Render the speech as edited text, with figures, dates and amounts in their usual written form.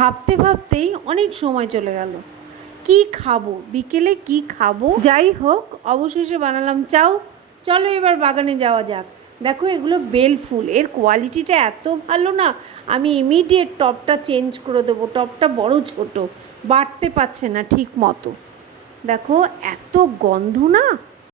ভাবতে ভাবতেই অনেক সময় চলে গেল। কি খাবো বিকেলে, কি খাবো? যাই হোক, অবশেষে বানালাম চাউ। চলো এবার বাগানে যাওয়া যাক। দেখো এগুলো বেল ফুল, এর কোয়ালিটিটা এত ভালো না, আমি ইমিডিয়েট টবটা চেঞ্জ করে দেবো। টবটা বড় ছোট, বাড়তে পারছে না ঠিক মতো। দেখো এত গন্ধ না,